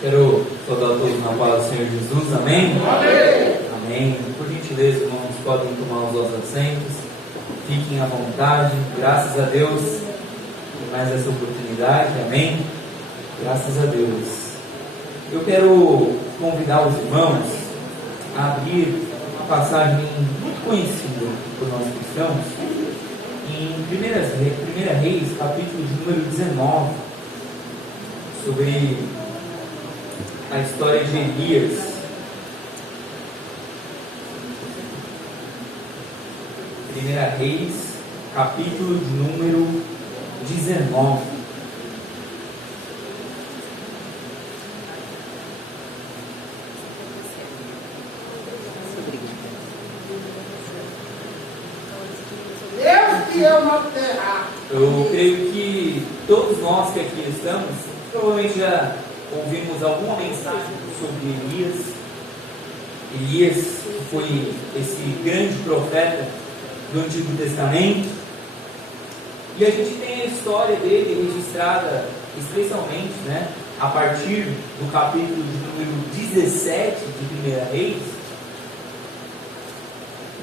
Quero saudar todos na paz do Senhor Jesus, amém? Amém. Amém. Por gentileza, irmãos, podem tomar os vossos assentos, fiquem à vontade, graças a Deus por mais essa oportunidade, amém? Graças a Deus. Eu quero convidar os irmãos a abrir uma passagem muito conhecida por nós cristãos, em 1 Reis, capítulo de número 19, sobre a história de Elias. Primeira Reis, capítulo de número 19. Deus que ama a terra. Eu creio que todos nós que aqui estamos, provavelmente já ouvimos alguma mensagem sobre Elias. Elias, que foi esse grande profeta do Antigo Testamento. E a gente tem a história dele registrada especialmente, a partir do capítulo de número 17 de 1 Reis.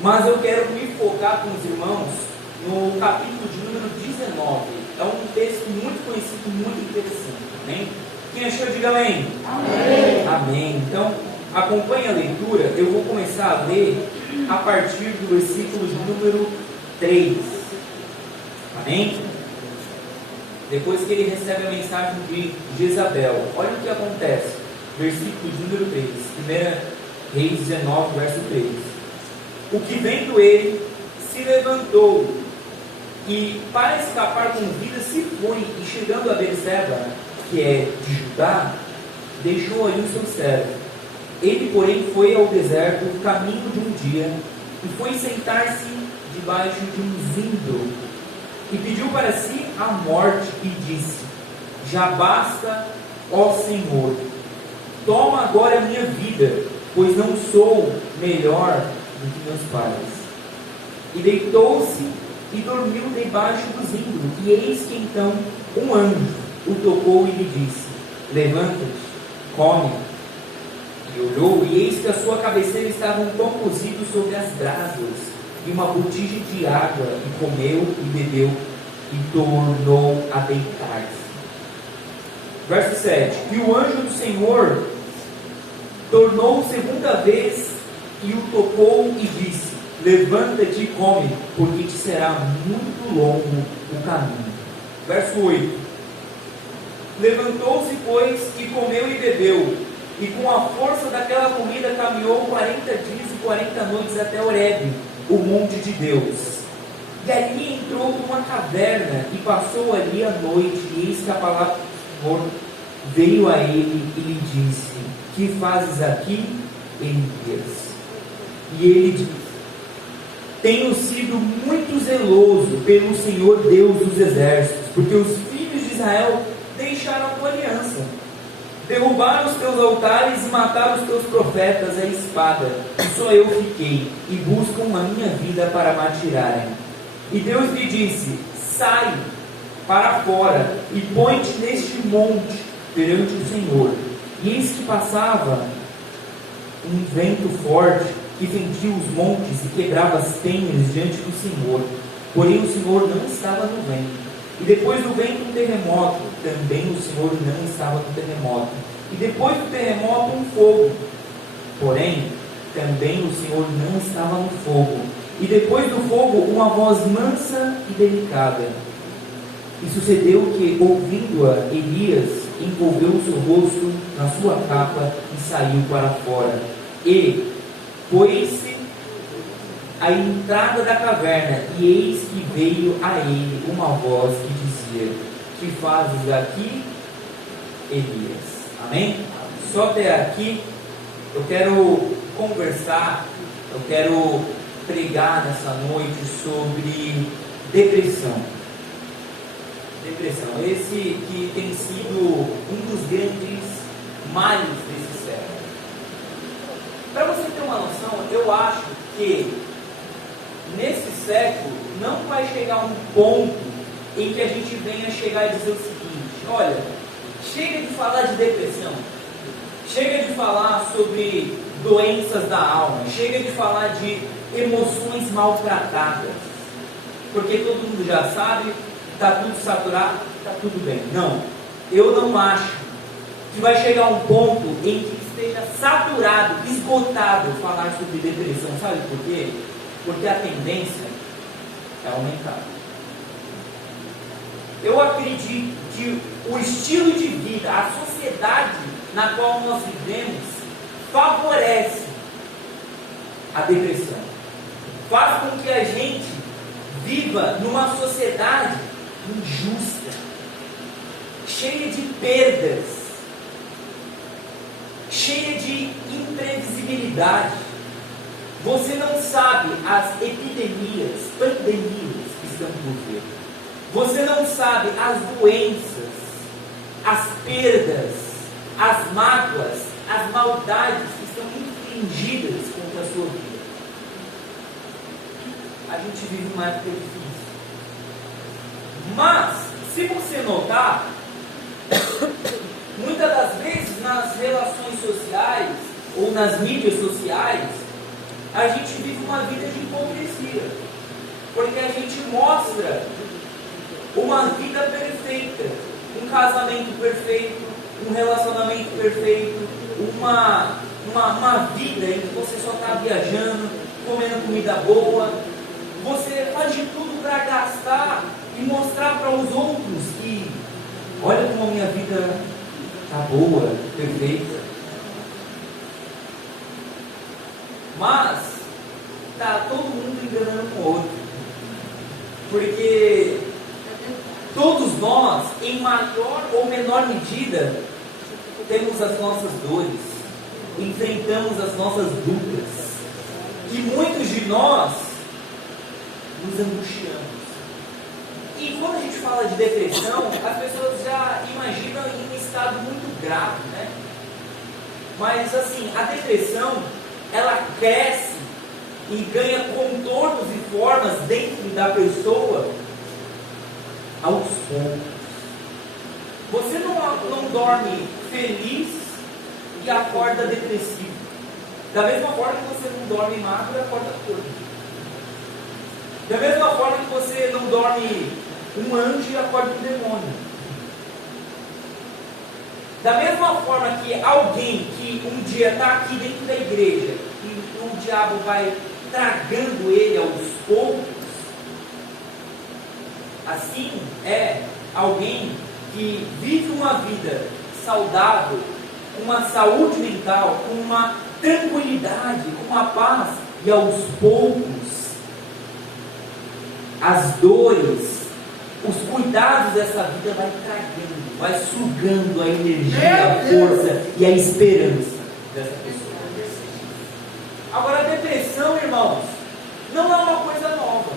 Mas eu quero me focar com os irmãos no capítulo de número 19. É um texto muito conhecido, muito interessante. Amém? Quem achou, diga amém. Amém. Amém. Então, acompanhe a leitura. Eu vou começar a ler a partir do versículo de número 3. Amém? Depois que ele recebe a mensagem de Jezabel, olha o que acontece. Versículo de número 3. 1 Reis 19, verso 3. O que vendo ele, se levantou e, para escapar com vida, se foi, e chegando a Berseba, que é de Judá, deixou ali o seu servo. Ele, porém, foi ao deserto, no caminho de um dia, e foi sentar-se debaixo de um zimbro, e pediu para si a morte, e disse: já basta, ó Senhor, toma agora a minha vida, pois não sou melhor do que meus pais. E deitou-se e dormiu debaixo do zimbro, e eis que então um anjo o tocou e lhe disse: levanta-te, come. E olhou, e eis que a sua cabeceira estava um pão cozido sobre as brasas, e uma botija de água, e comeu e bebeu, e tornou a deitar-se. Verso 7. E o anjo do Senhor tornou segunda vez, e o tocou e disse: levanta-te e come, porque te será muito longo o caminho. Verso 8. Levantou-se, pois, e comeu e bebeu, e com a força daquela comida caminhou 40 dias e 40 noites até Horebe, o monte de Deus. E ali entrou numa caverna e passou ali a noite, e eis que a palavra do Senhor veio a ele e lhe disse: que fazes aqui, Elias? E ele disse: tenho sido muito zeloso pelo Senhor Deus dos exércitos, porque os filhos de Israel deixaram a tua aliança, derrubaram os teus altares e mataram os teus profetas à espada, e só eu fiquei, e buscam a minha vida para me atirarem. E Deus lhe disse: sai para fora e põe-te neste monte perante o Senhor. E eis que passava um vento forte que fendia os montes e quebrava as penhas diante do Senhor, porém o Senhor não estava no vento. E depois do vento um terremoto, também o Senhor não estava no terremoto. E depois do terremoto um fogo, porém também o Senhor não estava no fogo. E depois do fogo uma voz mansa e delicada. E sucedeu que, ouvindo-a, Elias envolveu o seu rosto na sua capa e saiu para fora. E pôs-se à entrada da caverna, e eis que veio a ele uma voz que dizia: que fazes aqui, Elias? Amém? Só até aqui eu quero conversar, eu quero pregar nessa noite sobre depressão. Depressão, esse que tem sido um dos grandes males desse século. Para você ter uma noção, eu acho que nesse século não vai chegar um ponto em que a gente venha chegar e dizer o seguinte: olha, chega de falar de depressão, Chega de falar sobre doenças da alma. Chega de falar de emoções maltratadas. Porque todo mundo já sabe, está tudo saturado, está tudo bem. Não, eu não acho que vai chegar um ponto em que esteja saturado, esgotado falar sobre depressão. Sabe por quê? Porque a tendência é aumentar. Eu acredito que o estilo de vida, a sociedade na qual nós vivemos, favorece a depressão. Faz com que a gente viva numa sociedade injusta, cheia de perdas, cheia de imprevisibilidade. Você não sabe as epidemias, pandemias que estão por vir. Você não sabe as doenças, as perdas, as mágoas, as maldades que estão infligidas contra a sua vida. A gente vive uma época difícil. Mas, se você notar, muitas das vezes nas relações sociais ou nas mídias sociais, a gente vive uma vida de hipocrisia. Porque a gente mostra uma vida perfeita, um casamento perfeito, um relacionamento perfeito, uma vida em que você só está viajando, comendo comida boa. Você faz de tudo para gastar e mostrar para os outros que, olha como a minha vida está boa, perfeita. Mas está todo mundo enganando com o outro. Porque todos nós, em maior ou menor medida, temos as nossas dores, enfrentamos as nossas lutas. E muitos de nós nos angustiamos. E quando a gente fala de depressão, as pessoas já imaginam em um estado muito grave, né? Mas assim, a depressão, ela cresce e ganha contornos e formas dentro da pessoa aos poucos. Você não dorme feliz e acorda depressivo. Da mesma forma que você não dorme magro e acorda gordo. Da mesma forma que você não dorme um anjo e acorda um demônio. Da mesma forma que alguém que um dia está aqui dentro da igreja e o diabo vai tragando ele aos poucos, assim é alguém que vive uma vida saudável, com uma saúde mental, com uma tranquilidade, com uma paz, e aos poucos as dores, os cuidados dessa vida vai tragando, vai sugando a energia, a força e a esperança dessa pessoa. Agora, a depressão, irmãos, não é uma coisa nova.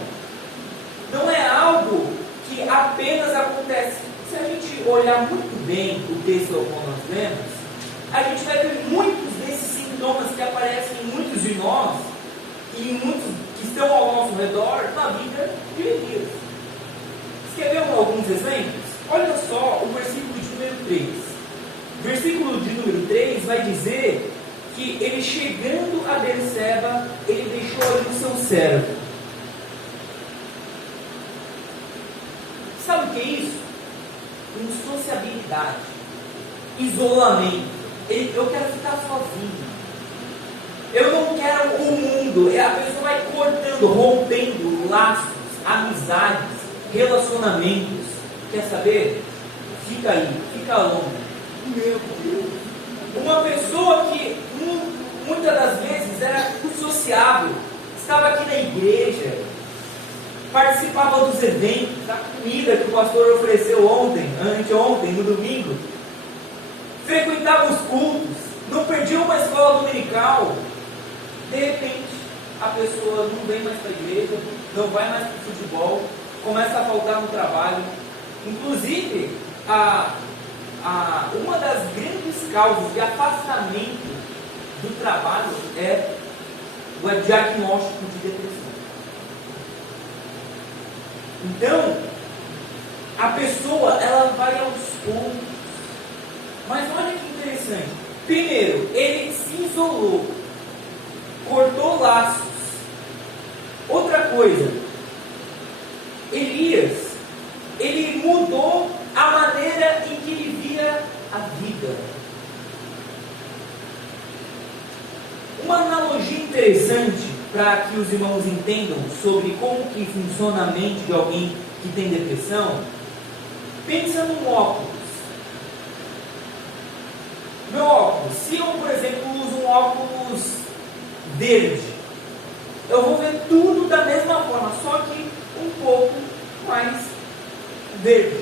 Não é algo que apenas acontece. Se a gente olhar muito bem o texto que nós lemos, a gente vai ver muitos desses sintomas que aparecem em muitos de nós e em muitos que estão ao nosso redor na vida de Elias. Você quer ver alguns exemplos? Olha só o versículo de número 3. O versículo de número 3 vai dizer que ele, chegando a Berseba, ele deixou ali o seu servo. Sabe o que é isso? Insociabilidade, isolamento. Eu quero ficar sozinho. Eu não quero o mundo. A pessoa vai cortando, rompendo laços, amizades, relacionamentos. Quer saber? Fica aí, fica longe. Meu Deus. Uma pessoa que muitas das vezes era sociável, estava aqui na igreja, participava dos eventos, da comida que o pastor ofereceu anteontem, no domingo, frequentava os cultos, não perdia uma escola dominical. De repente, a pessoa não vem mais para a igreja, não vai mais para o futebol, começa a faltar no trabalho. Inclusive, uma das grandes causas de afastamento do trabalho é o diagnóstico de depressão. Então, a pessoa, ela vai aos poucos. Mas olha que interessante. Primeiro, isolou, cortou laços. Outra coisa, Elias, ele mudou a maneira em que ele via a vida. Uma analogia interessante para que os irmãos entendam sobre como que funciona a mente de alguém que tem depressão, pensa num óculos. Meu óculos, se eu, por exemplo, uso um óculos verde, eu vou ver tudo da mesma forma, só que um pouco mais verde.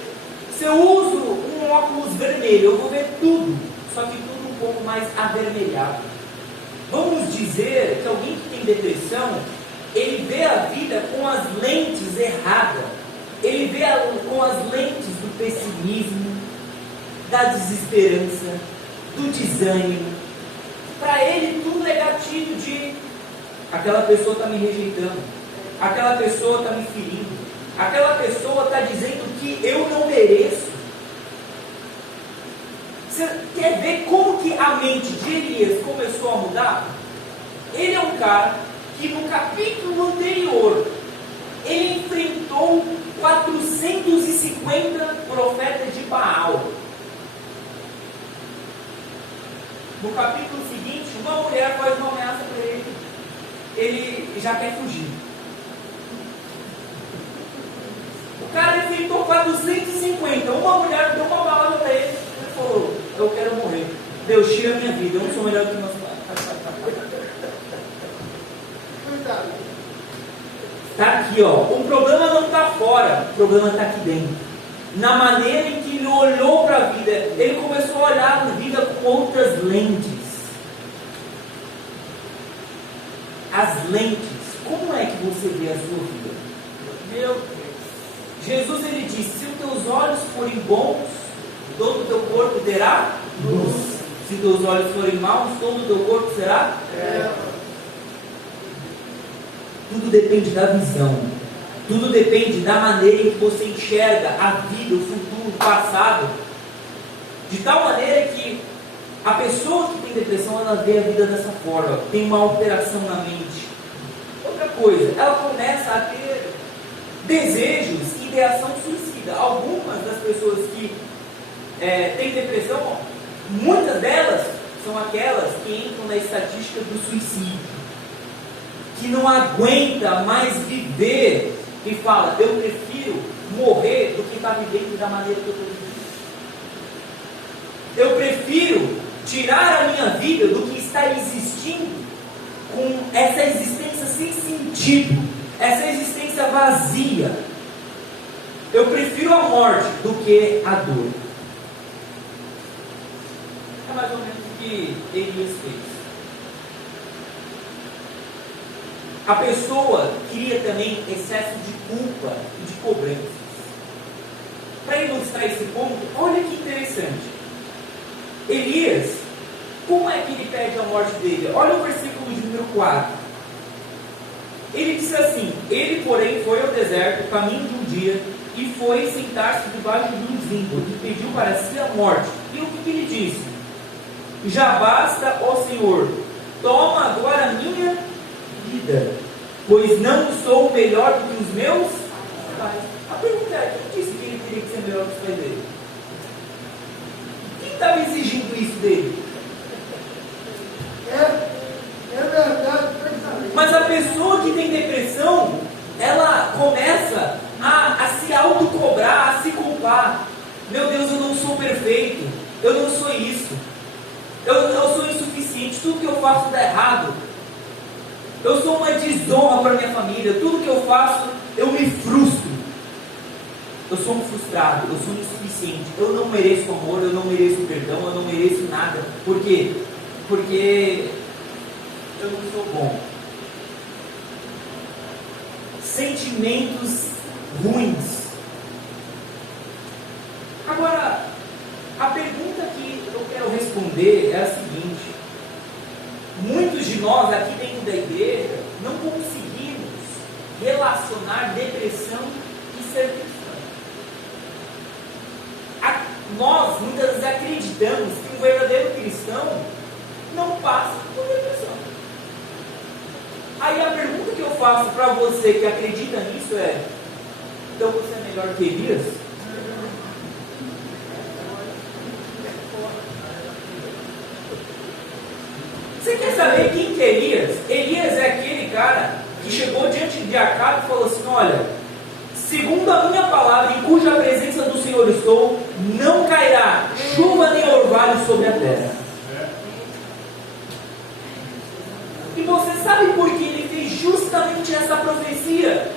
Se eu uso um óculos vermelho, eu vou ver tudo, só que tudo um pouco mais avermelhado. Vamos dizer que alguém que tem depressão, ele vê a vida com as lentes erradas. Ele vê com as lentes do pessimismo, da desesperança, do desânimo. Para ele tudo é gatilho de aquela pessoa está me rejeitando, aquela pessoa está me ferindo, aquela pessoa está dizendo que eu não mereço. Você quer ver como que a mente de Elias começou a mudar? Ele é um cara que no capítulo anterior ele enfrentou 450 profetas de Baal. No capítulo seguinte, uma mulher faz uma ameaça para ele. Ele já quer fugir. O cara enfrentou 450. Uma mulher deu uma palavra para ele. Ele falou: eu quero morrer. Deus, tira a minha vida. Eu não sou melhor do que meus pais. Está aqui, ó. O problema não está fora. O problema está aqui dentro. Na maneira em que ele olhou para a vida, ele começou a olhar a vida com outras lentes. As lentes, como é que você vê a sua vida? Meu Deus. Jesus, ele disse: se os teus olhos forem bons, todo o teu corpo terá luz. Se os teus olhos forem maus, todo o teu corpo será Tudo depende da visão. Tudo depende da maneira em que você enxerga a vida, o futuro, o passado. De tal maneira que a pessoa que tem depressão, ela vê a vida dessa forma, tem uma alteração na mente. Outra coisa, ela começa a ter desejos, ideação suicida. Algumas das pessoas que têm depressão, muitas delas são aquelas que entram na estatística do suicídio, que não aguenta mais viver e fala: eu prefiro morrer do que estar vivendo da maneira que eu estou vivendo. Eu prefiro tirar a minha vida do que estar existindo com essa existência sem sentido, essa existência vazia. Eu prefiro a morte do que a dor. É mais ou menos o que Elias fez. A pessoa cria também excesso de culpa e de cobranças. Para ilustrar esse ponto, olha que interessante. Elias, como é que ele pede a morte dele? Olha o versículo de número 4. Ele disse assim: ele, porém, foi ao deserto, caminho de um dia, e foi sentar-se debaixo de um zimbro, e pediu para si a morte. E o que ele disse? Já basta, ó Senhor, toma agora a minha vida, pois não sou melhor do que os meus pais. A pergunta é: quem disse que ele teria que ser melhor que os pais dele? Quem estava exigindo isso dele? É verdade, perfeitamente. Mas a pessoa que tem depressão, ela começa a se autocobrar, a se culpar. Meu Deus, eu não sou perfeito, eu não sou isso, eu sou insuficiente, tudo que eu faço dá errado. Eu sou uma desonra para minha família. Tudo que eu faço, eu me frustro. Eu sou um frustrado, eu sou um insuficiente. Eu não mereço amor, eu não mereço perdão, eu não mereço nada. Por quê? Porque eu não sou bom. Sentimentos ruins. Agora, a pergunta que eu quero responder é a seguinte: muitos de nós aqui dentro da igreja não conseguimos relacionar depressão e ser cristão. Nós muitas vezes acreditamos que um verdadeiro cristão não passa por depressão. Aí a pergunta que eu faço para você que acredita nisso é: então você é melhor que Elias? Você quer saber quem que é Elias? Elias é aquele cara que chegou diante de Acabe e falou assim: olha, segundo a minha palavra, em cuja presença do Senhor estou, não cairá chuva nem orvalho sobre a terra. E você sabe por que ele fez justamente essa profecia?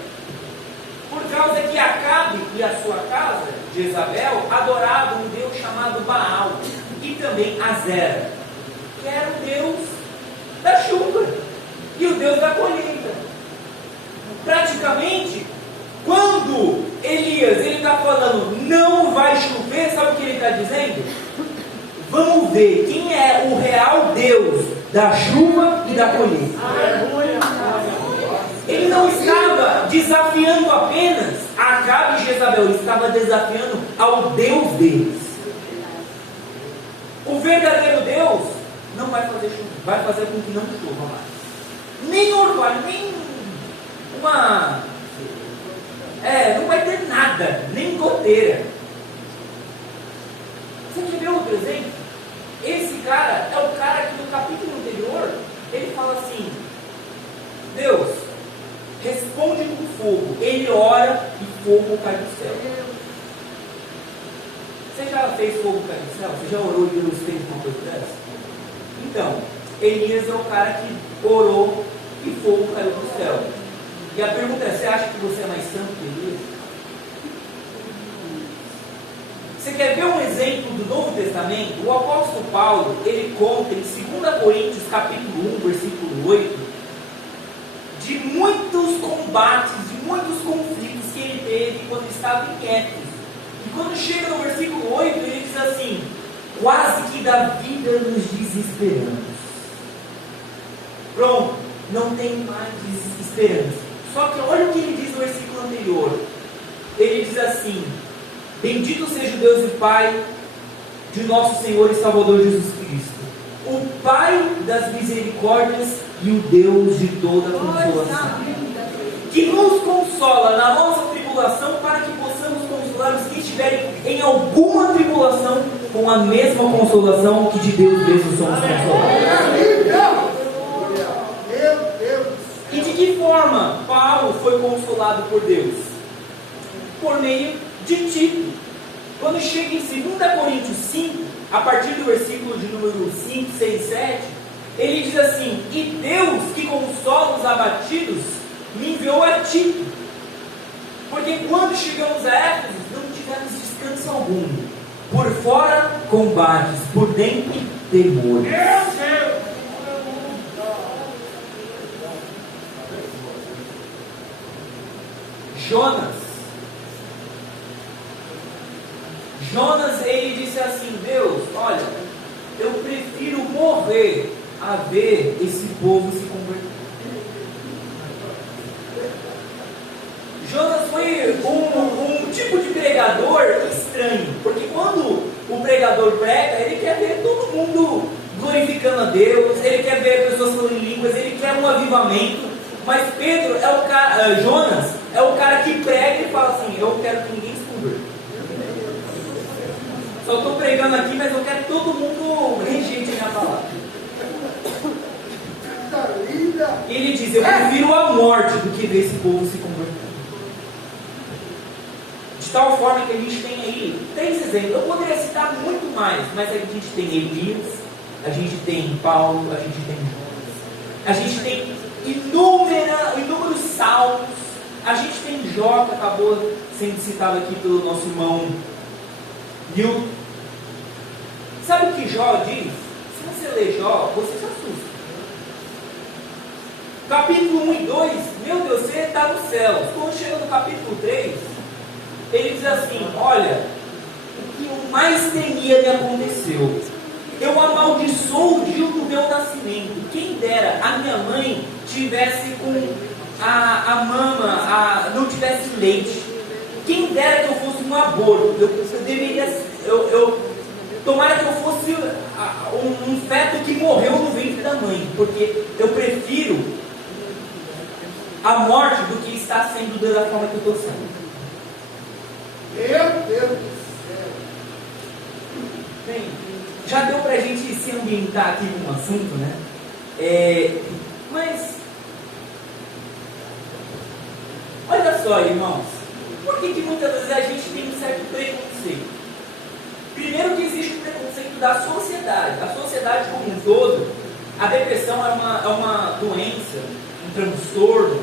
Por causa que Acabe e a sua casa, Jezabel, adoravam um Deus chamado Baal e também Azera, que era o Deus da chuva e o Deus da colheita. Praticamente, quando Elias está falando não vai chover, sabe o que ele está dizendo? Vamos ver quem é o real Deus da chuva e da colheita. Ele não estava desafiando apenas Acabe e Jezabel, ele estava desafiando ao Deus deles. O verdadeiro Deus não vai fazer chuva, vai fazer com que não chova mais. Nem orvalho, nem uma... não vai ter nada, nem goteira. Você quer ver outro exemplo? Esse cara é o cara que no capítulo anterior, ele fala assim: Deus, responde com fogo. Ele ora e fogo cai do céu. Você já fez fogo cair do céu? Você já orou e Deus fez uma coisa dessa? Então, Elias é o cara que orou e fogo caiu do céu. E a pergunta é: você acha que você é mais santo que Elias? Você quer ver um exemplo do Novo Testamento? O apóstolo Paulo, ele conta em 2 Coríntios capítulo 1, versículo 8, de muitos combates, de muitos conflitos que ele teve quando estava em Éfeso. E quando chega no versículo 8, ele diz assim: quase que da vida nos desesperamos. Pronto, não tem mais esperança. Só que olha o que ele diz no versículo anterior. Ele diz assim: bendito seja o Deus e Pai de nosso Senhor e Salvador Jesus Cristo, o Pai das misericórdias e o Deus de toda consolação, que nos consola na nossa tribulação, para que possamos consolar os que estiverem em alguma tribulação com a mesma consolação que de Deus mesmo somos consolados. E de que forma Paulo foi consolado por Deus? Por meio de Tito. Quando chega em 2 Coríntios 5, a partir do versículo de número 5, 6, 7, ele diz assim: e Deus que consola os abatidos me enviou a Tito, porque quando chegamos a Éfeso não tivemos descanso algum, por fora combates, por dentro temores. Jonas, ele disse assim: Deus, olha, eu prefiro morrer a ver esse povo se converter. Jonas foi um tipo de pregador estranho, porque quando o pregador prega, ele quer ver todo mundo glorificando a Deus, ele quer ver pessoas falando em línguas, ele quer um avivamento. Mas Pedro é o cara, Jonas é o cara que prega e fala assim: eu quero que ninguém se converta. Só estou pregando aqui, mas eu quero que todo mundo rejeite a minha palavra. E ele diz: eu prefiro a morte do que ver esse povo se converter. De tal forma que a gente tem aí 3 exemplos. Eu poderia citar muito mais, mas a gente tem Elias, a gente tem Paulo, a gente tem Jonas, a gente tem inúmeros salmos, a gente tem Jó, que acabou sendo citado aqui pelo nosso irmão Newton. Sabe o que Jó diz? Se você ler Jó, você se assusta. Capítulo 1 e 2, meu Deus, você está no céu. Quando chega no capítulo 3, ele diz assim: olha, o que eu mais temia me aconteceu. Eu amaldiçoo o dia do meu nascimento. Quem dera a minha mãe tivesse com a mama, não tivesse leite. Quem dera que eu fosse um aborto. Tomara que eu fosse se um feto que morreu no ventre da mãe, porque eu prefiro a morte do que estar sendo da forma que eu estou sendo. Meu Deus do céu. Bem, já deu pra gente se ambientar aqui com um assunto, né? Mas olha só, irmãos, por que muitas vezes a gente tem um certo preconceito? Primeiro que existe o preconceito da sociedade. A sociedade como um todo, a depressão é uma doença, um transtorno,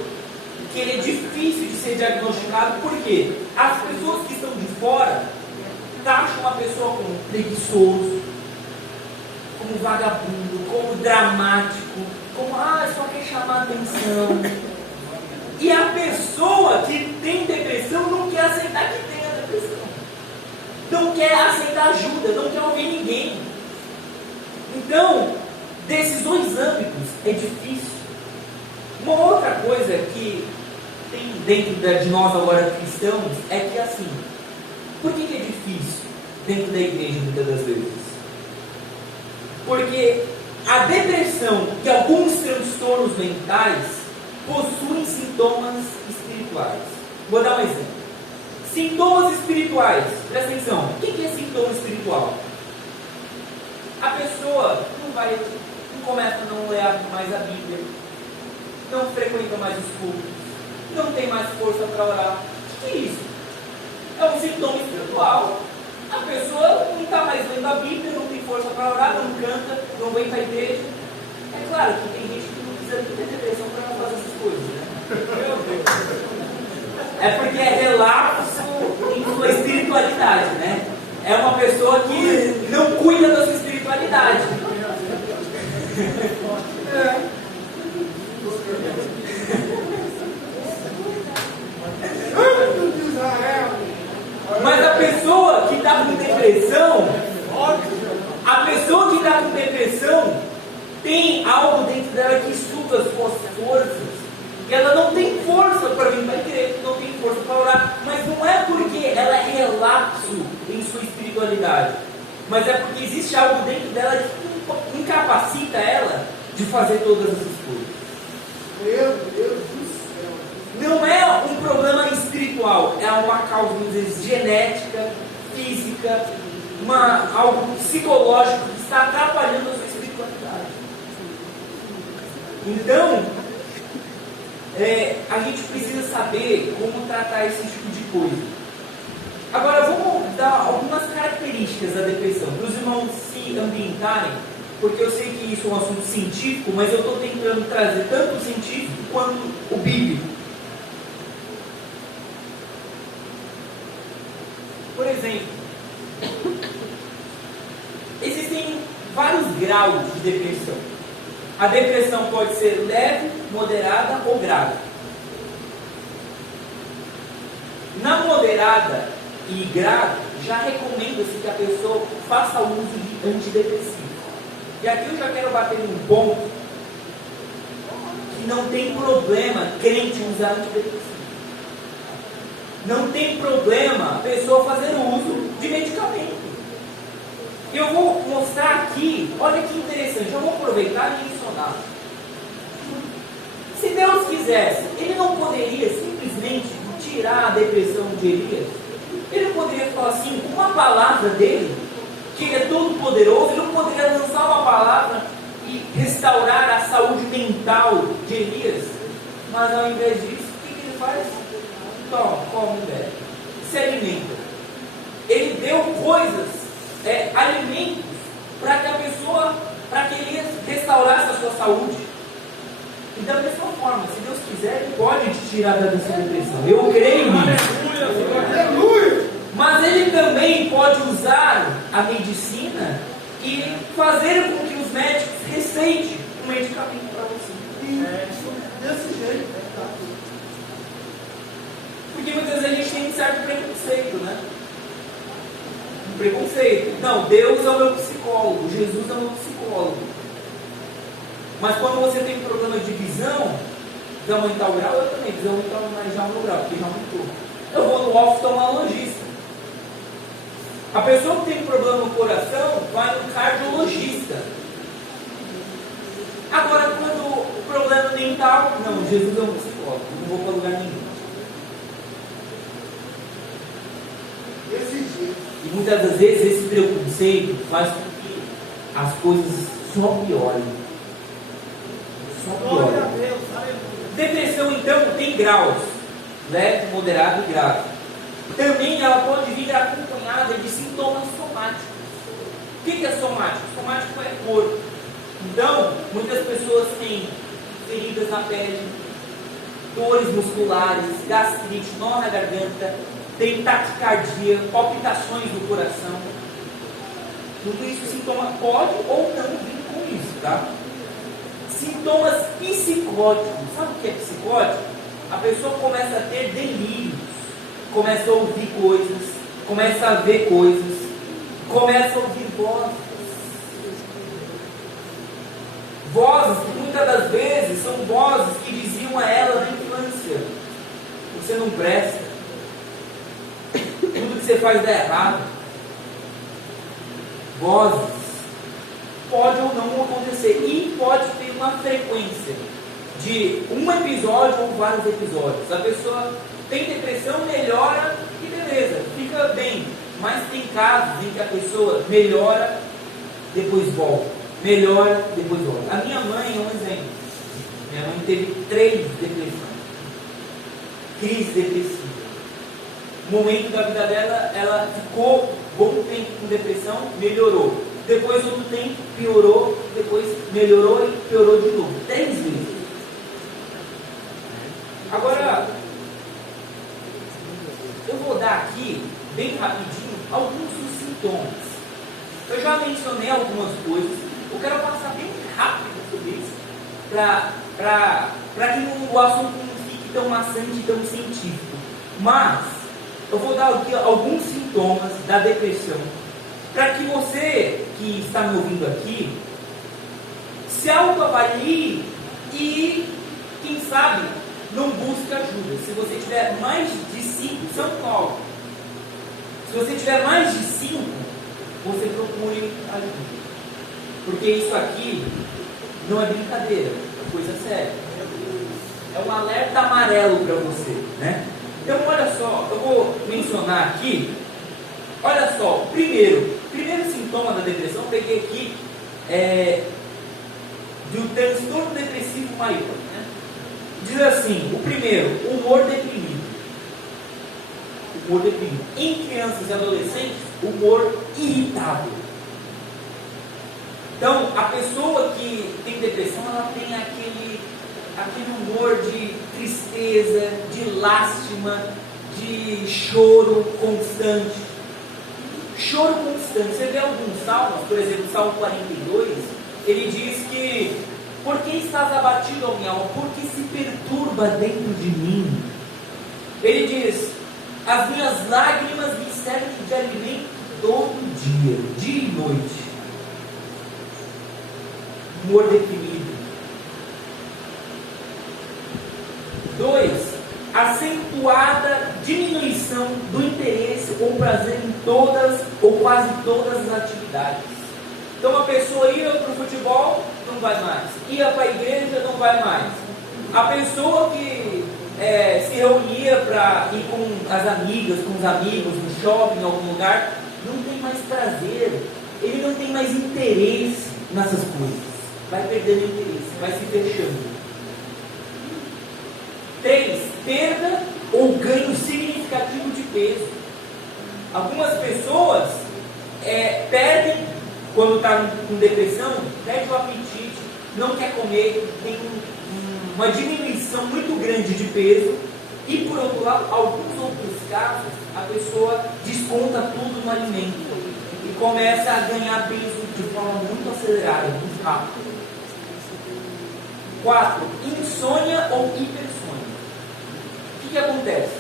que ele é difícil de ser diagnosticado, porque as pessoas que estão de fora taxam a pessoa como preguiçoso, como vagabundo, como dramático, como só quer chamar atenção. E a pessoa que tem depressão não quer aceitar que tem a depressão. Não quer aceitar ajuda, não quer ouvir ninguém. Então, desses dois âmbitos é difícil. Uma outra coisa que tem dentro de nós agora cristãos é que assim, por que é difícil dentro da igreja muitas das vezes? Porque a depressão e alguns transtornos mentais possuem sintomas espirituais. Vou dar um exemplo. Sintomas espirituais, presta atenção. O que é sintoma espiritual? A pessoa não começa a não ler mais a Bíblia, não frequenta mais os cultos, não tem mais força para orar. O que é isso? É um sintoma espiritual. A pessoa não está mais lendo a Bíblia, não tem força para orar, não canta, não vem para a igreja. É claro que tem gente que não precisa nem ter depressão para não fazer essas coisas, né? Meu Deus. É porque é relapso em sua espiritualidade, né? É uma pessoa que não cuida da sua espiritualidade. Mas a pessoa que está com depressão, tem algo dentro dela que suga as suas forças. E ela não tem força para vir para a igreja, não tem força para orar. Mas não é porque ela é relapso em sua espiritualidade, mas é porque existe algo dentro dela que incapacita ela de fazer todas essas coisas. Meu Deus do céu. Não é um problema espiritual, é uma causa, às vezes, genética, física, algo psicológico que está atrapalhando a sua espiritualidade. Então, a gente precisa saber como tratar esse tipo de coisa. Agora, vamos dar algumas características da depressão, para os irmãos se ambientarem, porque eu sei que isso é um assunto científico, mas eu estou tentando trazer tanto o científico quanto o bíblico. Por exemplo, existem vários graus de depressão. A depressão pode ser leve, moderada ou grave. Na moderada e grave, já recomenda-se que a pessoa faça uso de antidepressivo. E aqui eu já quero bater num ponto que não tem problema crente usar antidepressivo. Não tem problema a pessoa fazer uso de medicamento. Eu vou mostrar aqui, olha que interessante, eu vou aproveitar e mencionar. Se Deus quisesse, Ele não poderia simplesmente tirar a depressão de Elias? Ele poderia falar assim, uma palavra dele, que Ele é todo poderoso, Ele não poderia lançar uma palavra e restaurar a saúde mental de Elias? Mas ao invés disso, o que Ele faz? Toma, come, bebe, se alimenta. Ele deu coisas, alimentos, para que a pessoa, para que Elias restaurasse a sua saúde. E da mesma forma, se Deus quiser, Ele pode te tirar da depressão. Eu creio nisso. Aleluia! Mas Ele também pode usar a medicina e fazer com que os médicos receitem um medicamento para você. Desse jeito. Porque muitas vezes a gente tem um certo preconceito, né? Um preconceito. Não, Deus é o meu psicólogo, Jesus é o meu psicólogo. Mas quando você tem um problema de visão aumentar o grau, eu também preciso aumentar mais já o meu grau, porque já aumentou. Eu vou no oftalmologista. A pessoa que tem um problema no coração vai no cardiologista. Agora, quando o problema mental, não, Jesus é um psicólogo, não vou para lugar nenhum. E muitas das vezes esse preconceito faz com que as coisas só piorem. Só piorem. Depressão, então, tem graus: leve, moderado e grave. Também ela pode vir acompanhada de sintomas somáticos. O que é somático? Somático é corpo. Então, muitas pessoas têm feridas na pele, dores musculares, gastrite, nó na garganta, tem taquicardia, palpitações do coração. Tudo isso sintoma pode ou não vir com isso, tá? Sintomas psicóticos. Sabe o que é psicótico? A pessoa começa a ter delírios, começa a ouvir coisas, começa a ver coisas, começa a ouvir vozes. Vozes que muitas das vezes são vozes que diziam a ela na infância: você não presta, tudo que você faz dá errado. Vozes pode ou não acontecer, e pode ter uma frequência de um episódio ou vários episódios. A pessoa tem depressão, melhora e beleza, fica bem. Mas tem casos em que a pessoa melhora, depois volta, melhora, depois volta. A minha mãe é um exemplo. Minha mãe teve 3 depressões, crise depressiva. No momento da vida dela, ela ficou bom tempo com depressão, melhorou. Depois outro tempo, piorou, depois melhorou e piorou de novo. 3 vezes. Agora, eu vou dar aqui, bem rapidinho, alguns dos sintomas. Eu já mencionei algumas coisas, eu quero passar bem rápido sobre isso, para que o assunto não fique tão maçante, tão científico. Mas, eu vou dar aqui alguns sintomas da depressão, para que você que está me ouvindo aqui se autoavalie e, quem sabe, não busque ajuda. Se você tiver mais de 5, São Paulo, se você tiver mais de 5, você procure ajuda, porque isso aqui não é brincadeira, é coisa séria, é um alerta amarelo para você, né? Então olha só, eu vou mencionar aqui. Olha só, o primeiro sintoma da depressão, eu peguei aqui do transtorno depressivo maior, né? Diz assim: o primeiro, humor deprimido. Humor deprimido. Em crianças e adolescentes, humor irritável. Então, a pessoa que tem depressão, ela tem aquele humor de tristeza, de lástima, de choro constante. Choro constante. Você vê alguns salmos, por exemplo, Salmo 42, ele diz que: por que estás abatido, ó minha alma? Por que se perturba dentro de mim? Ele diz: as minhas lágrimas me servem de alimento todo dia e noite. Humor deprimido. 2. Acentuada diminuição do interesse ou prazer em todas ou quase todas as atividades. Então a pessoa ia para o futebol, não vai mais. Ia para a igreja, não vai mais. A pessoa que se reunia para ir com as amigas, com os amigos, no shopping, em algum lugar, não tem mais prazer. Ele não tem mais interesse nessas coisas. Vai perdendo interesse, vai se fechando. 3. Perda ou ganho significativo de peso. Algumas pessoas perdem, quando está com depressão, perde o apetite, não quer comer, tem uma diminuição muito grande de peso. E por outro lado, alguns outros casos, a pessoa desconta tudo no alimento e começa a ganhar peso de forma muito acelerada, muito rápido. 4. Insônia ou hipersônia. O que acontece?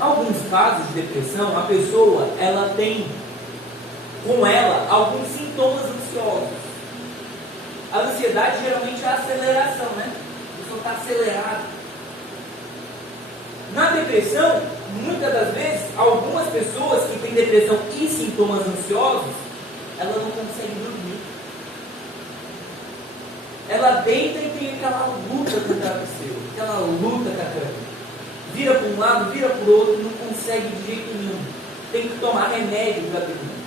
Alguns casos de depressão, a pessoa ela tem com ela alguns sintomas ansiosos. A ansiedade geralmente é a aceleração, né? A pessoa está acelerada. Na depressão, muitas das vezes, algumas pessoas que têm depressão e sintomas ansiosos, ela não consegue dormir. Ela deita e tem aquela luta com o travesseiro, aquela luta com a cama. Vira para um lado, vira para o outro, não consegue de jeito nenhum. Tem que tomar remédio para dormir.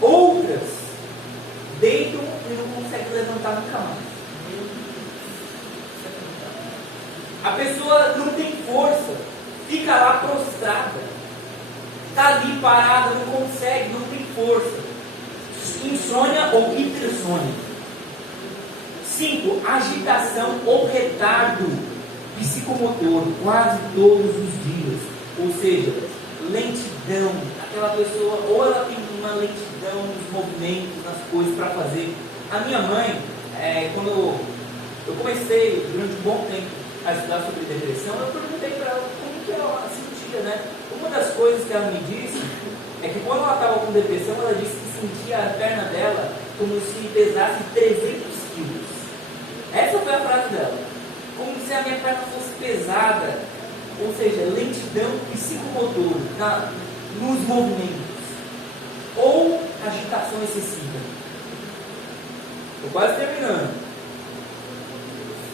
Outras deitam e não conseguem levantar nunca mais. A pessoa não tem força, fica lá prostrada, está ali parada, não consegue, não tem força. Insônia ou hipersônia. 5. Agitação ou retardo psicomotor, quase todos os dias. Ou seja, lentidão. Aquela pessoa, ou ela tem uma lentidão nos movimentos, nas coisas para fazer. A minha mãe, quando eu comecei durante um bom tempo a estudar sobre depressão, eu perguntei para ela como que ela sentia, né? Uma das coisas que ela me disse é que quando ela estava com depressão, ela disse que sentia a perna dela como se pesasse 300 quilos. Essa foi a frase dela. Como se a minha perna fosse pesada, ou seja, lentidão psicomotor nos movimentos, ou agitação excessiva. Estou quase terminando.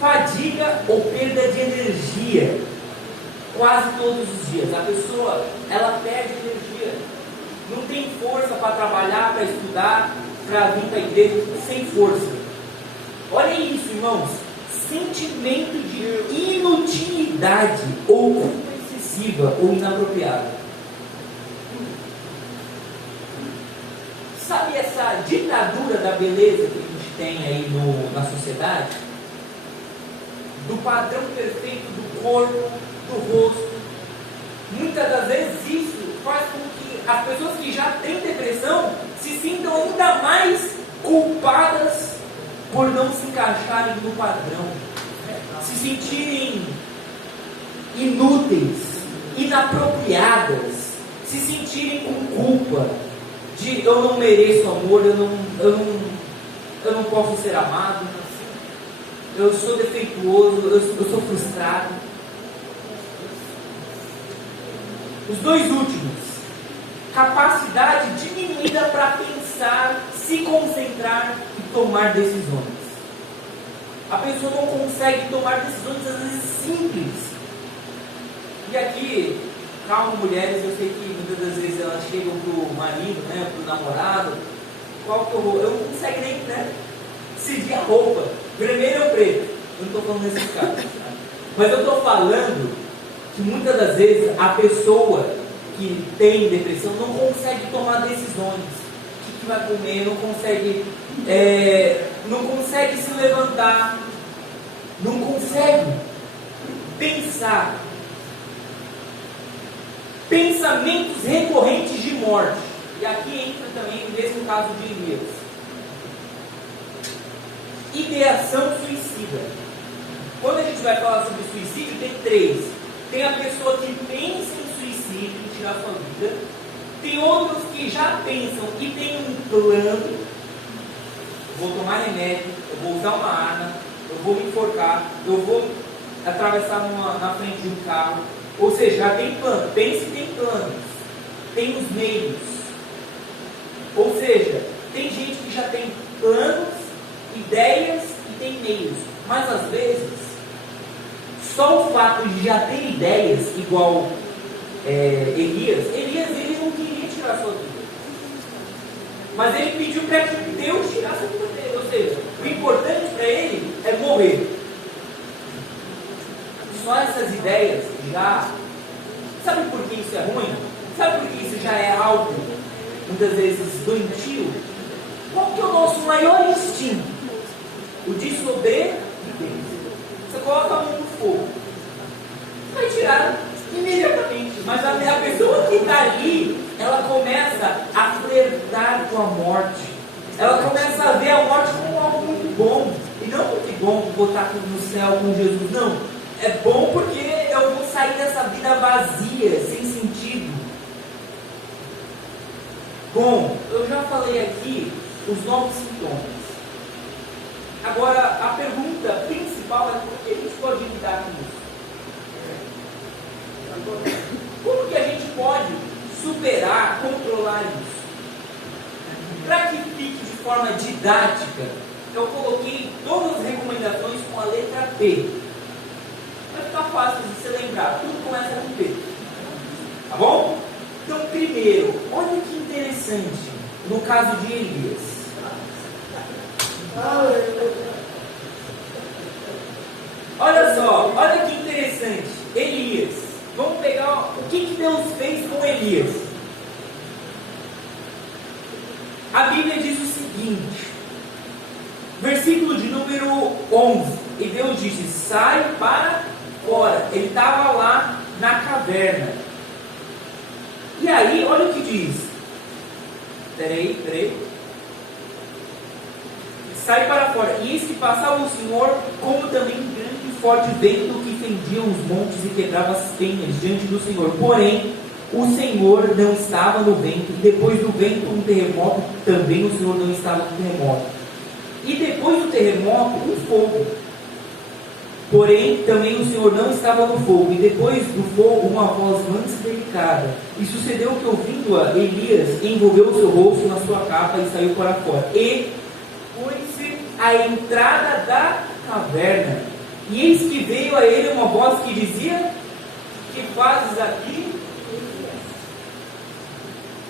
Fadiga ou perda de energia, quase todos os dias. A pessoa, ela perde energia, não tem força para trabalhar, para estudar, para vir para a igreja, sem força. Olhem isso, irmãos. Sentimento de inutilidade ou culpa excessiva ou inapropriada. Sabe essa ditadura da beleza que a gente tem aí na sociedade? Do padrão perfeito do corpo, do rosto. Muitas das vezes isso faz com que as pessoas que já têm depressão se sintam ainda mais culpadas por não se encaixarem no padrão, se sentirem inúteis, inapropriadas, se sentirem com culpa de eu não mereço amor, eu não posso ser amado, eu sou defeituoso, eu sou frustrado. Os dois últimos, capacidade diminuída para pensar, se concentrar e tomar decisões. A pessoa não consegue tomar decisões às vezes simples. E aqui, calma, mulheres, eu sei que muitas das vezes elas chegam pro marido, né, pro namorado, qual que eu vou? Eu não consegue nem, né, decidir a roupa, vermelho ou preto. Eu não estou falando nesses casos, tá? Mas eu estou falando que muitas das vezes a pessoa que tem depressão não consegue tomar decisões. O que vai comer, não consegue se levantar, não consegue pensar. Pensamentos recorrentes de morte. E aqui entra também o mesmo caso de Elias. Ideação suicida. Quando a gente vai falar sobre suicídio, tem 3. Tem a pessoa que pensa em suicídio, em tirar sua vida. Tem outros que já pensam e tem um plano. Vou tomar remédio, eu vou usar uma arma, eu vou me enforcar, eu vou atravessar na frente de um carro. Ou seja, já tem plano. Pense e tem planos. Tem os meios. Ou seja, tem gente que já tem planos, ideias e tem meios. Mas às vezes, só o fato de já ter ideias, igual Elias, ele não queria tirar sua vida. Mas ele pediu para que Deus tirasse a vida dele. Ou seja, o importante para ele é morrer. Só essas ideias já... Sabe por que isso é ruim? Sabe por que isso já é algo, muitas vezes, doentio? Qual que é o nosso maior instinto? O de sobreviver. Você coloca a mão no fogo, vai tirar imediatamente. Mas a pessoa que está ali, ela começa a flertar com a morte. Ela começa a ver a morte como algo muito bom. E não porque bom vou estar no céu com Jesus, não. É bom porque eu vou sair dessa vida vazia, sem sentido. Bom, eu já falei aqui os 9 sintomas. Agora, a pergunta principal é como que a gente pode lidar com isso? Como que a gente pode superar, controlar isso. Para que fique de forma didática, eu coloquei todas as recomendações com a letra P. Vai ficar fácil de se lembrar, tudo começa com P. Tá bom? Então, primeiro, olha que interessante, no caso de Elias. Olha só, olha que interessante, Elias. Vamos pegar o que Deus fez com Elias. A Bíblia diz o seguinte, versículo de número 11, e Deus disse, sai para fora. Ele estava lá na caverna. E aí, olha o que diz. Peraí. Sai para fora. E eis que passava o Senhor, como também um grande e forte vento que fendia os montes e quebrava as penhas diante do Senhor. Porém, o Senhor não estava no vento. E depois do vento, um terremoto. Também o Senhor não estava no terremoto. E depois do terremoto, um fogo. Porém, também o Senhor não estava no fogo. E depois do fogo, uma voz mansa e delicada. E sucedeu que, ouvindo-a, Elias envolveu o seu rosto na sua capa e saiu para fora. E foi-se à entrada da caverna. E eis que veio a ele uma voz que dizia, que fazes aqui?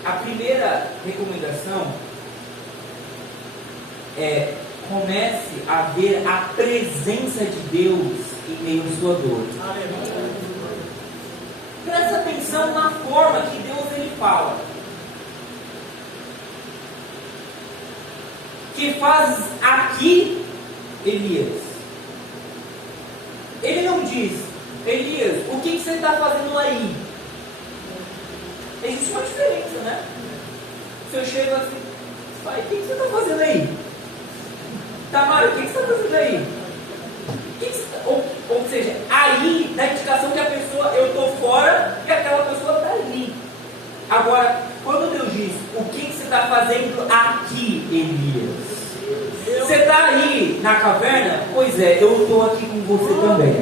A primeira recomendação é: comece a ver a presença de Deus em meio à sua dor. Presta atenção na forma que Deus ele fala. Que fazes aqui, Elias? Ele não diz, Elias, o que você está fazendo aí? Existe uma diferença, né? Se eu chego assim, pai, o que você está fazendo aí? Tamara, o que você está fazendo aí? Ou seja, aí dá indicação que a pessoa, eu estou fora e aquela pessoa está ali. Agora, quando Deus diz, o que você está fazendo aqui, Elias? Você está aí na caverna? Pois é, eu estou aqui com você também.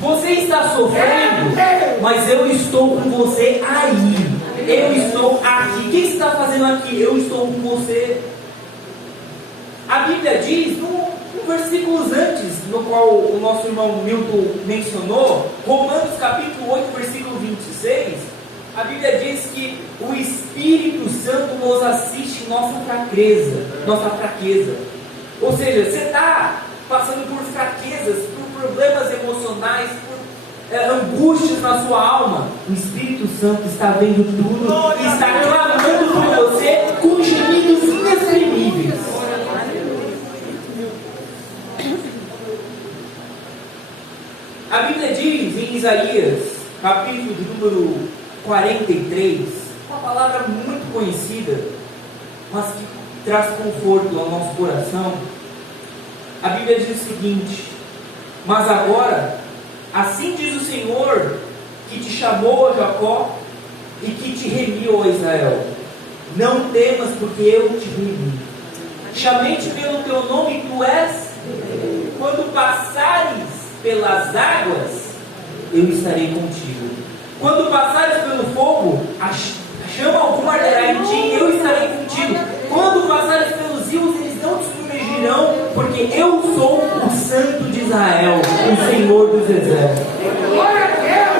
Você está sofrendo, mas eu estou com você aí. Eu estou aqui. O que você está fazendo aqui? Eu estou com você. A Bíblia diz, versículos antes, no qual o nosso irmão Milton mencionou, Romanos capítulo 8, versículo 26, a Bíblia diz que o Espírito Santo nos assiste em nossa fraqueza. Ou seja, você está passando por fraquezas, por problemas emocionais, por angústias na sua alma. O Espírito Santo está vendo tudo e está clamando por você com gemidos inexprimíveis. A Bíblia diz em Isaías, capítulo de número 43, uma palavra muito conhecida, mas que traz conforto ao nosso coração. A Bíblia diz o seguinte: mas agora, assim diz o Senhor, que te chamou, a Jacó, e que te remiu, a Israel: não temas, porque eu te remi. Chamei-te pelo teu nome, tu és. Quando passares pelas águas, eu estarei contigo. Quando passares pelo fogo, a chama alguma arderá em ti, eu estarei contigo. Quando passares pelos rios, eles não te submergirão, porque eu sou o Santo de Israel, o Senhor dos exércitos. Glória a Deus!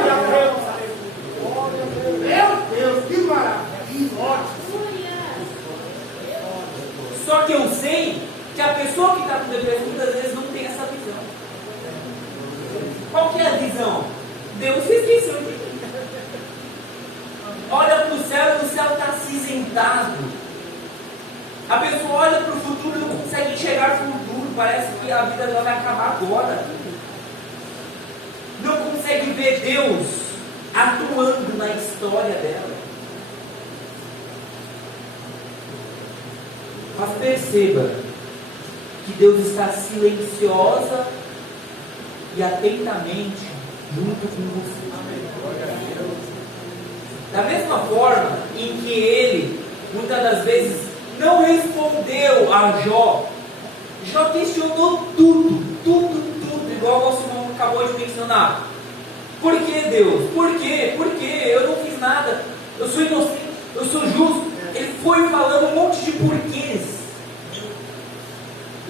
Meu Deus, que maravilha! Só que eu sei que a pessoa que está com depressão muitas vezes não tem essa visão. Qual que é a visão? Deus se esqueceu de mim. Olha para o céu e o céu está acinzentado. A pessoa olha para o futuro e não consegue enxergar o futuro. Parece que a vida dela vai acabar agora. Não consegue ver Deus atuando na história dela. Mas perceba que Deus está silenciosa e atentamente junto com você. Da mesma forma em que ele, muitas das vezes, não respondeu a Jó. Jó questionou tudo, igual o nosso irmão acabou de mencionar. Por que Deus? Por quê? Por quê? Eu não fiz nada. Eu sou inocente. Eu sou justo. Ele foi falando um monte de porquês.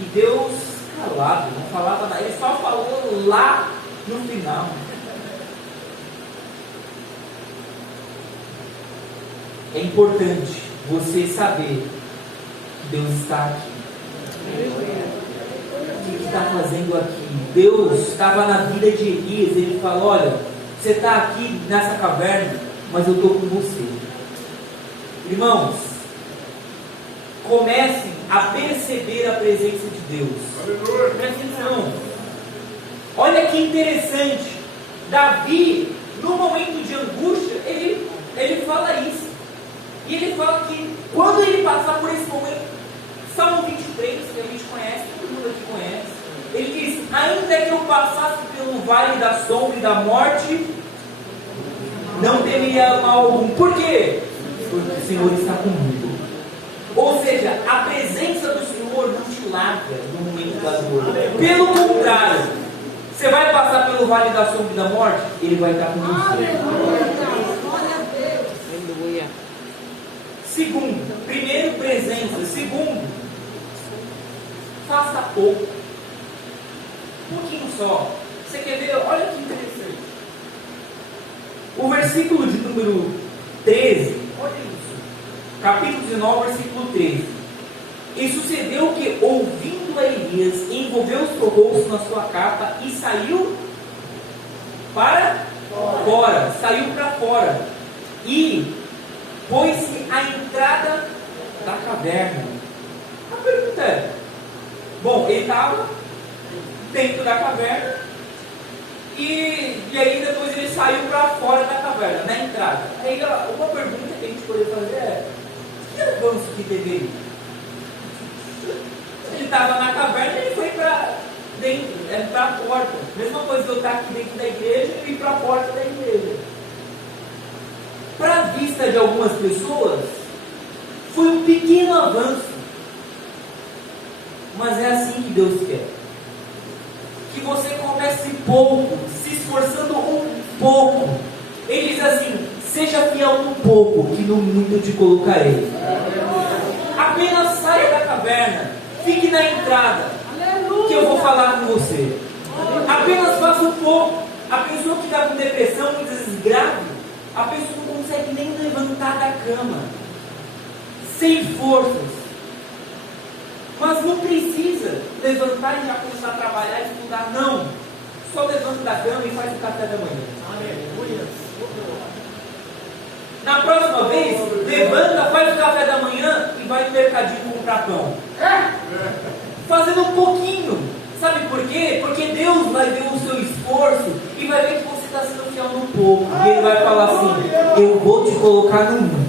E Deus calado, não falava nada. Ele só falou lá no final. É importante você saber que Deus está aqui. O que ele está fazendo aqui? Deus estava na vida de Elias. Ele falou: olha, você está aqui nessa caverna, mas eu estou com você. Irmãos, comecem a perceber a presença de Deus. Presta atenção. Olha que interessante. Davi, no momento de angústia, ele fala isso. E ele fala que quando ele passar por esse momento, Salmo 23, que a gente conhece, todo mundo aqui conhece, ele diz: ainda que eu passasse pelo vale da sombra e da morte, não temeria mal algum. Por quê? Porque o Senhor está comigo. Ou seja, a presença do Senhor não te larga no momento da dor. Pelo contrário, você vai passar pelo vale da sombra e da morte, Ele vai estar com você. Segundo, primeiro, presença. Segundo, faça pouco. Um pouquinho só. Você quer ver? Olha que interessante. O versículo de número 13, olha isso. Capítulo 19, versículo 13. E sucedeu que, ouvindo a Elias, envolveu o seu rosto na sua capa e saiu para fora. Saiu para fora. E pôs-se à entrada da caverna. A pergunta é: bom, ele estava dentro da caverna e aí depois ele saiu para fora da caverna, na entrada. Aí uma pergunta que a gente poderia fazer é: que avanço que teve aí? Ele estava na caverna e ele foi para dentro, para a porta. Mesma coisa que eu estar aqui dentro da igreja e ir para a porta da igreja. Para a vista de algumas pessoas, foi um pequeno avanço. Mas é assim que Deus quer. Que você comece pouco, se esforçando um pouco. Ele diz assim: seja fiel no pouco, que no muito eu te colocarei. Apenas saia da caverna, fique na entrada, que eu vou falar com você. Apenas faça um pouco. A pessoa que está com depressão, muitas vezes grave, a pessoa não consegue nem levantar da cama, sem forças. Mas não precisa levantar e já começar a trabalhar e estudar, não. Só levanta da cama e faz o café da manhã. Na próxima vez, levanta, faz o café da manhã e vai no mercadinho comprar pão. Fazendo um pouquinho. Sabe por quê? Porque Deus vai ver o seu esforço e vai ver que você está sendo fiel no pouco. E Ele vai falar assim: eu vou te colocar no muito.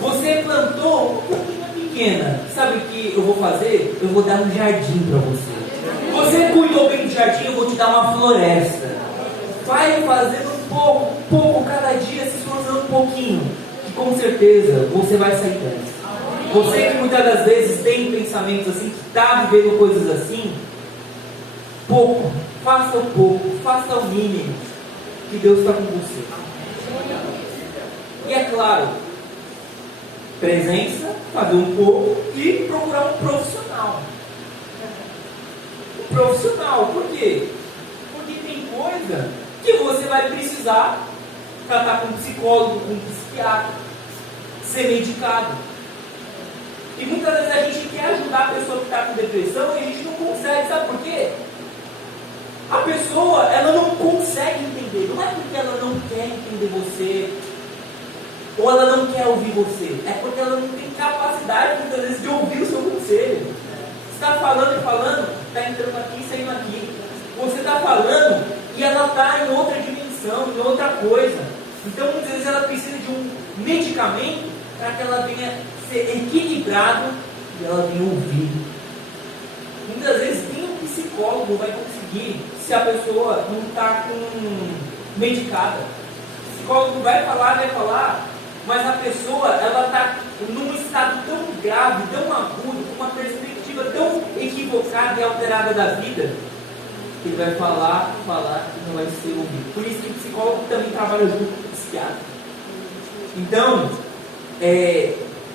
Você plantou uma pouquinho pequena. Sabe o que eu vou fazer? Eu vou dar um jardim para você. Você cuidou bem do jardim, eu vou te dar uma floresta. Vai fazendo um pouco cada dia, se esforçando um pouquinho, que com certeza você vai sair dessa. Você que muitas das vezes tem pensamentos assim, que está vivendo coisas assim, pouco, faça o pouco, faça o mínimo, que Deus está com você. E é claro, presença, fazer um pouco e procurar um profissional. Um profissional, por quê? Porque tem coisa que você vai precisar tratar com um psicólogo, com um psiquiatra, ser medicado. E muitas vezes a gente quer ajudar a pessoa que está com depressão e a gente não consegue, sabe por quê? A pessoa, ela não consegue entender, não é porque ela não quer entender você, ou ela não quer ouvir você, é porque ela não tem capacidade muitas vezes de ouvir o seu conselho. Você está falando e falando, está entrando aqui e saindo aqui. Você está falando e ela está em outra dimensão, em outra coisa. Então muitas vezes ela precisa de um medicamento para que ela venha ser equilibrado e ela venha ouvir. Muitas vezes nem um psicólogo vai conseguir se a pessoa não está medicada. O psicólogo vai falar, mas a pessoa ela está num estado tão grave, tão agudo, com uma perspectiva tão equivocada e alterada da vida, que ele vai falar e não vai ser ouvido. Por isso que o psicólogo também trabalha junto com o psiquiatra. Então,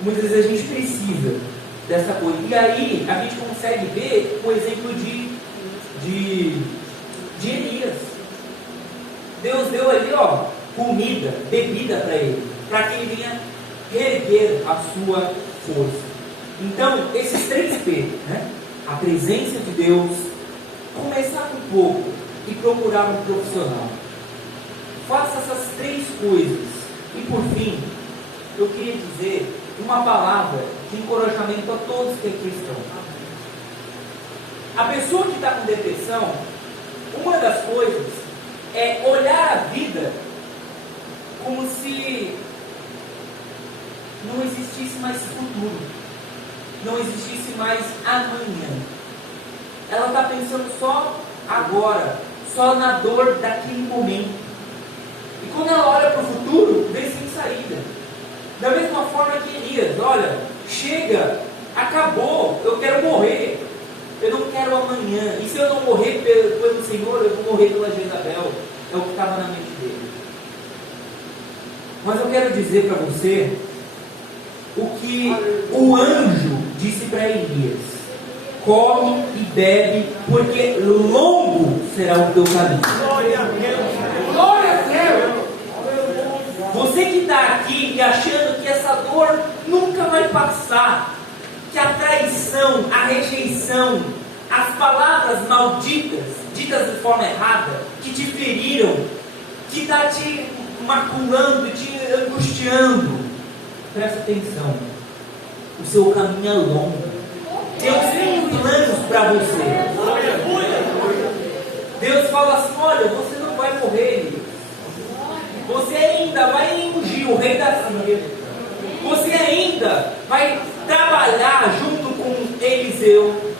muitas vezes a gente precisa dessa coisa. E aí a gente consegue ver o exemplo de Elias. Deus deu ali, comida, bebida para ele, para que ele venha reerguer a sua força. Então, esses 3 P, né? A presença de Deus, começar um pouco e procurar um profissional. Faça essas 3 coisas. E por fim, eu queria dizer uma palavra de encorajamento a todos que aqui estão. A pessoa que está com depressão, uma das coisas é olhar a vida como se não existisse mais futuro, não existisse mais amanhã. Ela está pensando só agora, só na dor daquele momento. E quando ela olha para o futuro, vê sem saída. Da mesma forma que Elias, olha, chega, acabou, eu quero morrer, eu não quero amanhã. E se eu não morrer pelo Senhor, eu vou morrer pela Jezabel. É o que estava na mente dele. Mas eu quero dizer para você o que o anjo disse para Elias: come e bebe, porque longo será o teu caminho. Glória a Deus! Glória a Deus! Você que está aqui e achando que essa dor nunca vai passar, que a traição, a rejeição, as palavras malditas, ditas de forma errada, que te feriram, que está te maculando, te angustiando, presta atenção, o seu caminho é longo. Deus tem planos para você. Deus fala assim: olha, você não vai morrer, você ainda vai ungir o rei da Síria, você ainda vai trabalhar junto com Eliseu,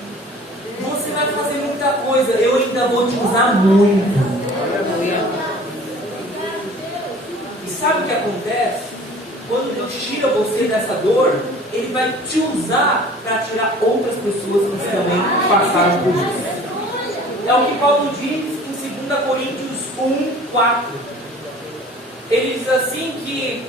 você vai fazer muita coisa, eu ainda vou te usar muito. E sabe o que acontece? Quando Deus tira você dessa dor, Ele vai te usar para tirar outras pessoas que também passaram por isso. É o que Paulo diz em 2 Coríntios 1:4. Ele diz assim que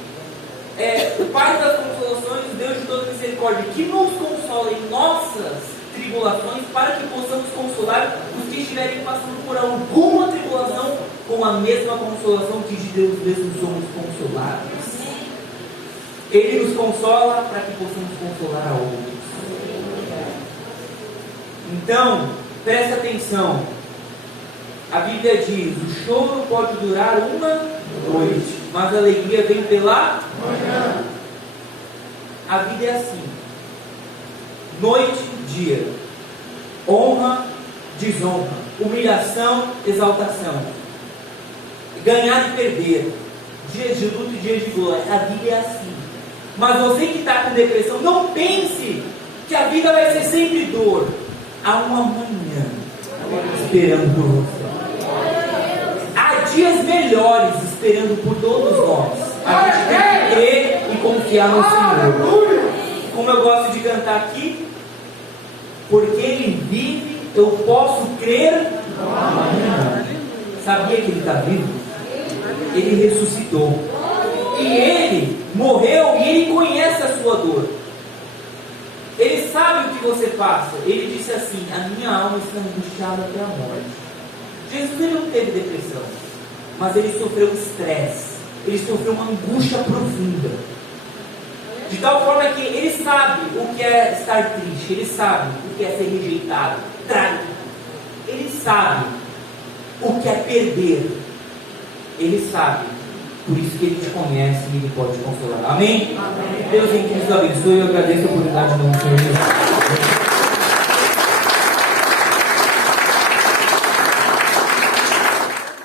o Pai das consolações, o Deus de toda misericórdia, que nos consola em nossas tribulações, para que possamos consolar os que estiverem passando por alguma tribulação, com a mesma consolação que de Deus mesmo somos consolados. Ele nos consola para que possamos consolar a outros. Então, preste atenção. A Bíblia diz: o choro pode durar uma noite, mas a alegria vem pela manhã. A vida é assim: noite, dia, honra, desonra, humilhação, exaltação, ganhar e perder, dias de luto e dias de glória. A vida é assim. Mas você que está com depressão, não pense que a vida vai ser sempre dor. Há uma manhã esperando por você. Há dias melhores esperando por todos nós. A gente tem que crer e confiar no Senhor. Como eu gosto de cantar aqui: porque Ele vive, eu posso crer no amanhã. Sabia que Ele está vivo? Ele ressuscitou. E Ele morreu e Ele conhece a sua dor. Ele sabe o que você passa. Ele disse assim: a minha alma está angustiada até a morte. Jesus, ele não teve depressão, mas ele sofreu estresse, ele sofreu uma angústia profunda, de tal forma que ele sabe o que é estar triste, ele sabe o que é ser rejeitado, traído, ele sabe o que é perder, ele sabe. Por isso que Ele te conhece e Ele pode te consolar. Amém? Amém. Deus em Cristo abençoe. Eu agradeço a oportunidade de não ser.